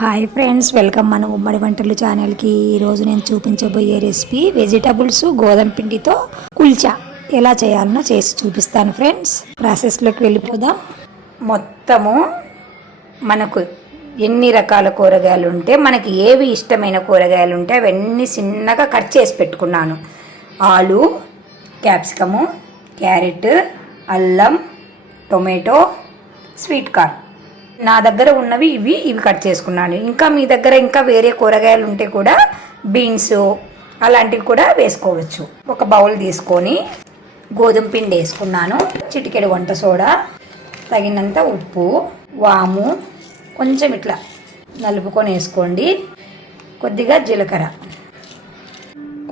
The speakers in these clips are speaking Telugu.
హాయ్ ఫ్రెండ్స్, వెల్కమ్ మన ఉమ్మడి వంటలు ఛానల్కి. ఈరోజు నేను చూపించబోయే రెసిపీ వెజిటబుల్స్ గోధుమ పిండితో కుల్చా ఎలా చేయాలనో చేసి చూపిస్తాను ఫ్రెండ్స్. ప్రాసెస్లోకి వెళ్ళిపోదాం. మొత్తము మనకు ఎన్ని రకాల కూరగాయలు ఉంటే మనకి ఏవి ఇష్టమైన కూరగాయలు ఉంటే అవన్నీ చిన్నగా కట్ చేసి పెట్టుకున్నాను. ఆలు, క్యాప్సికము, క్యారెట్, అల్లం, టొమాటో, స్వీట్ కార్న్. నా దగ్గర ఉన్నవి ఇవి కట్ చేసుకున్నాను. ఇంకా మీ దగ్గర ఇంకా వేరే కూరగాయలు ఉంటే కూడా బీన్స్ అలాంటివి కూడా వేసుకోవచ్చు. ఒక బౌల్ తీసుకొని గోధుమ పిండి వేసుకున్నాను, చిటికెడు వంట సోడా, తగినంత ఉప్పు, వాము కొంచెం ఇట్లా నలుపుకొని వేసుకోండి, కొద్దిగా జీలకర్ర,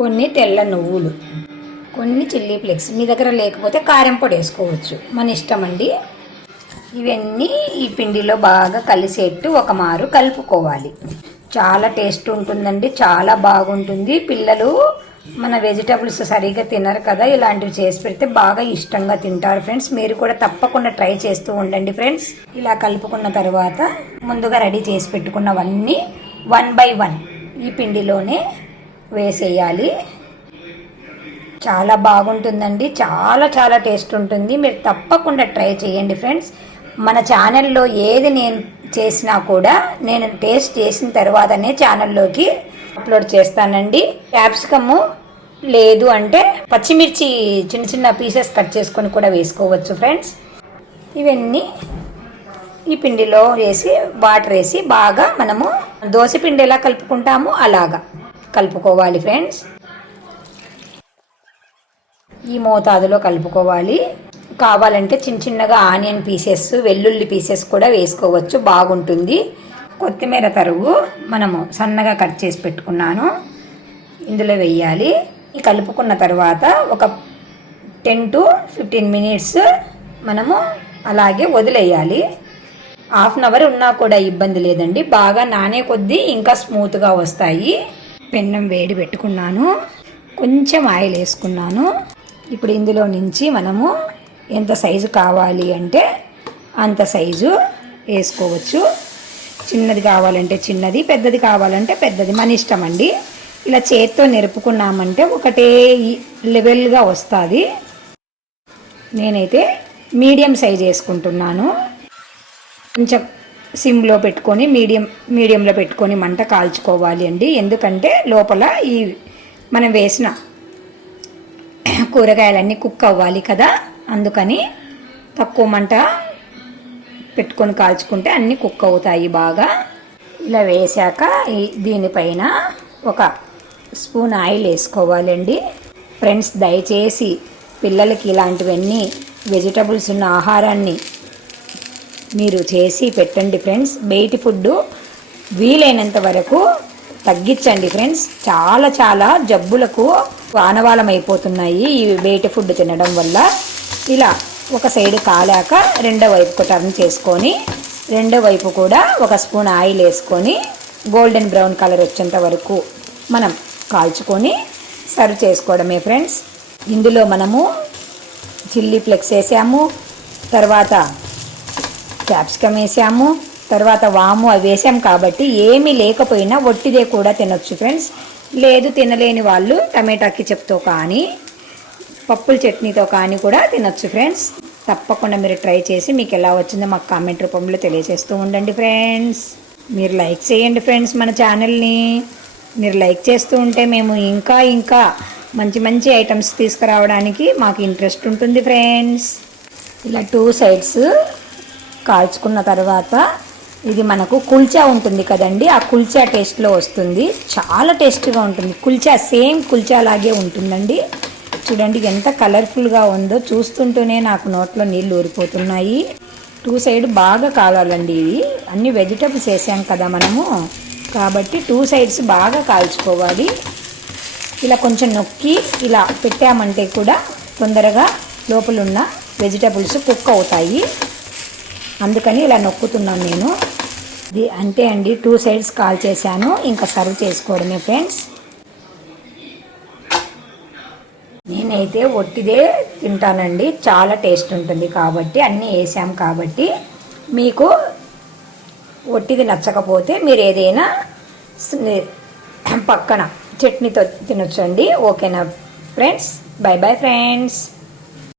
కొన్ని తెల్ల నువ్వులు, కొన్ని చిల్లీ ఫ్లేక్స్. మీ దగ్గర లేకపోతే కారం పొడి వేసుకోవచ్చు, మన ఇష్టం అండి. ఇవన్నీ ఈ పిండిలో బాగా కలిసేట్టు ఒక మారు కలుపుకోవాలి. చాలా టేస్ట్ ఉంటుందండి, చాలా బాగుంటుంది. పిల్లలు మన వెజిటబుల్స్ సరిగ్గా తినరు కదా, ఇలాంటివి చేసి పెడితే బాగా ఇష్టంగా తింటారు ఫ్రెండ్స్. మీరు కూడా తప్పకుండా ట్రై చేస్తూ ఉండండి ఫ్రెండ్స్. ఇలా కలుపుకున్న తర్వాత ముందుగా రెడీ చేసి పెట్టుకున్నవన్నీ 1 by 1 ఈ పిండిలోనే వేసేయాలి. చాలా బాగుంటుందండి, చాలా చాలా టేస్ట్ ఉంటుంది. మీరు తప్పకుండా ట్రై చేయండి ఫ్రెండ్స్. మన ఛానల్లో ఏది నేను చేసినా కూడా నేను టేస్ట్ చేసిన తర్వాతనే ఛానల్లోకి అప్లోడ్ చేస్తానండి. క్యాప్సికము లేదు అంటే పచ్చిమిర్చి చిన్న చిన్న పీసెస్ కట్ చేసుకొని కూడా వేసుకోవచ్చు ఫ్రెండ్స్. ఇవన్నీ ఈ పిండిలో వేసి వాటర్ వేసి బాగా మనము దోశ పిండి ఎలా కలుపుకుంటామో అలాగా కలుపుకోవాలి ఫ్రెండ్స్. ఈ మోతాదులో కలుపుకోవాలి. కావాలంటే చిన్న చిన్నగా ఆనియన్ పీసెస్, వెల్లుల్లి పీసెస్ కూడా వేసుకోవచ్చు, బాగుంటుంది. కొత్తిమీర తరుగు మనము సన్నగా కట్ చేసి పెట్టుకున్నాను, ఇందులో వేయాలి. కలుపుకున్న తర్వాత ఒక 10 to 15 minutes మనము అలాగే వదిలేయాలి. హాఫ్ అన్ అవర్ ఉన్నా కూడా ఇబ్బంది లేదండి, బాగా నానే కొద్దీ ఇంకా స్మూత్గా వస్తాయి. పెన్నం వేడి పెట్టుకున్నాను, కొంచెం ఆయిల్ వేసుకున్నాను. ఇప్పుడు ఇందులో నుంచి మనము ఎంత సైజు కావాలి అంటే అంత సైజు వేసుకోవచ్చు. చిన్నది కావాలంటే చిన్నది, పెద్దది కావాలంటే పెద్దది, మన ఇష్టం అండి. ఇలా చేత్తో నెరుపుకున్నామంటే ఒకటే లెవెల్గా వస్తుంది. నేనైతే మీడియం సైజ్ వేసుకుంటున్నాను. కొంచెం సిమ్లో పెట్టుకొని మీడియంలో పెట్టుకొని మంట కాల్చుకోవాలి అండి. ఎందుకంటే లోపల ఈ మనం వేసిన కూరగాయలన్నీ కుక్ అవ్వాలి కదా, అందుకని తక్కువ మంట పెట్టుకొని కాల్చుకుంటే అన్నీ కుక్ అవుతాయి బాగా. ఇలా వేసాక దీనిపైన ఒక స్పూన్ ఆయిల్ వేసుకోవాలండి ఫ్రెండ్స్. దయచేసి పిల్లలకి ఇలాంటివన్నీ వెజిటబుల్స్ ఉన్న ఆహారాన్ని మీరు చేసి పెట్టండి ఫ్రెండ్స్. బయటి ఫుడ్ వీలైనంత వరకు తగ్గించండి ఫ్రెండ్స్. చాలా చాలా జబ్బులకు ఆనవాళం అయిపోతున్నాయి ఈ బయట ఫుడ్ తినడం వల్ల. ఇలా ఒక సైడ్ కాలాక రెండో వైపుకు టర్న్ చేసుకొని రెండో వైపు కూడా ఒక స్పూన్ ఆయిల్ వేసుకొని గోల్డెన్ బ్రౌన్ కలర్ వచ్చేంత వరకు మనం కాల్చుకొని సర్వ్ చేసుకోవడమే ఫ్రెండ్స్. ఇందులో మనము చిల్లీ ఫ్లేక్స్ వేసాము, తర్వాత క్యాప్సికమ్ వేసాము, తర్వాత వాము అవి వేసాం కాబట్టి ఏమీ లేకపోయినా ఒట్టిదే కూడా తినొచ్చు ఫ్రెండ్స్. లేదు తినలేని వాళ్ళు టమాటా కెచప్తో కానీ పప్పుల చట్నీతో కానీ కూడా తినొచ్చు ఫ్రెండ్స్. తప్పకుండా మీరు ట్రై చేసి మీకు ఎలా వచ్చిందో మాకు కామెంట్ రూపంలో తెలియజేస్తూ ఉండండి ఫ్రెండ్స్. మీరు లైక్ చేయండి ఫ్రెండ్స్ మన ఛానల్ని. మీరు లైక్ చేస్తూ ఉంటే మేము ఇంకా ఇంకా మంచి మంచి ఐటమ్స్ తీసుకురావడానికి మాకు ఇంట్రెస్ట్ ఉంటుంది ఫ్రెండ్స్. ఇలా 2 sides కాల్చుకున్న తర్వాత ఇది మనకు కుల్చా ఉంటుంది కదండి, ఆ కుల్చా టేస్ట్లో వస్తుంది. చాలా టేస్ట్గా ఉంటుంది. కుల్చా సేమ్ కుల్చా లాగే ఉంటుందండి. చూడండి ఎంత కలర్ఫుల్గా ఉందో, చూస్తుంటూనే నాకు నోట్లో నీళ్ళు ఊరిపోతున్నాయి. 2 sides బాగా కాలాలండి. ఇది అన్ని వెజిటబుల్స్ వేసాం కదా మనము, కాబట్టి 2 sides బాగా కాల్చుకోవాలి. ఇలా కొంచెం నొక్కి ఇలా పెట్టామంటే కూడా తొందరగా లోపల ఉన్న వెజిటబుల్స్ కుక్ అవుతాయి. అందుకని ఇలా నొక్కుతున్నాను నేను. ఇది అంతే అండి, 2 sides కాల్ చేశాను. ఇంకా సర్వ్ చేసుకోవడమే ఫ్రెండ్స్. నేనైతే ఒట్టిదే తింటానండి, చాలా టేస్ట్ ఉంటుంది కాబట్టి, అన్నీ వేసాం కాబట్టి. మీకు ఒట్టిది నచ్చకపోతే మీరు ఏదైనా పక్కన చట్నీతో తినొచ్చండి. ఓకేనా ఫ్రెండ్స్? By bye friends.